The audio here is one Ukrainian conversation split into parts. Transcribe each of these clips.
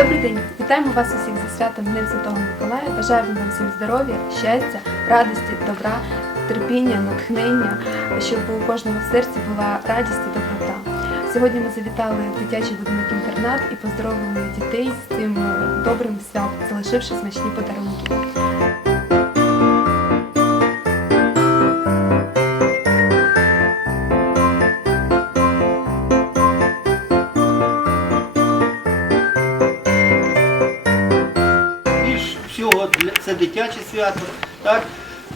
Вітаємо вас усіх зі святом Днем Святого Миколая. Бажаємо вам всім здоров'я, щастя, радості, добра, терпіння, натхнення, щоб у кожного в серці була радість і доброта. Сьогодні ми завітали в дитячий будинок інтернат і поздоровили дітей з цим добрим святом, залишивши смачні подарунки. Це дитяче свято. Так?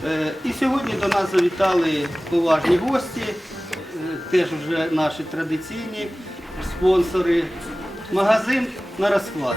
Е, І сьогодні до нас завітали поважні гості, е, теж вже наші традиційні спонсори. Магазин на розклад.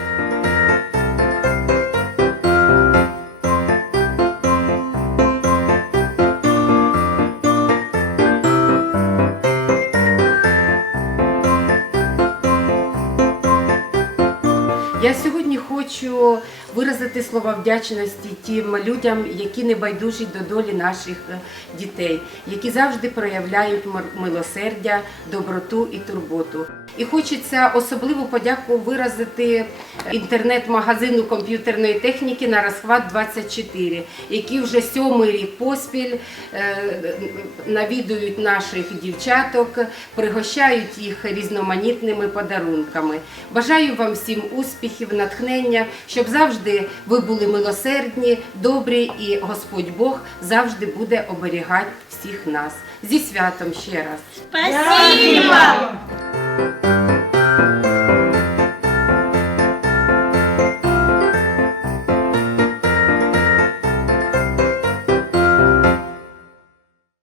Я сьогодні хочу виразити слова вдячності тим людям, які не байдужі до долі наших е, дітей, які завжди проявляють милосердя, доброту і турботу. І хочеться особливу подяку виразити інтернет-магазину комп'ютерної техніки на розхват 24, які вже сьомий рік поспіль е, навідують наших дівчаток, пригощають їх різноманітними подарунками. Бажаю вам всім успіхів, натхнення, щоб завжди ви були милосердні, добрі, і Господь Бог завжди буде оберігати всіх нас. Зі святом ще раз. Спасибо! Música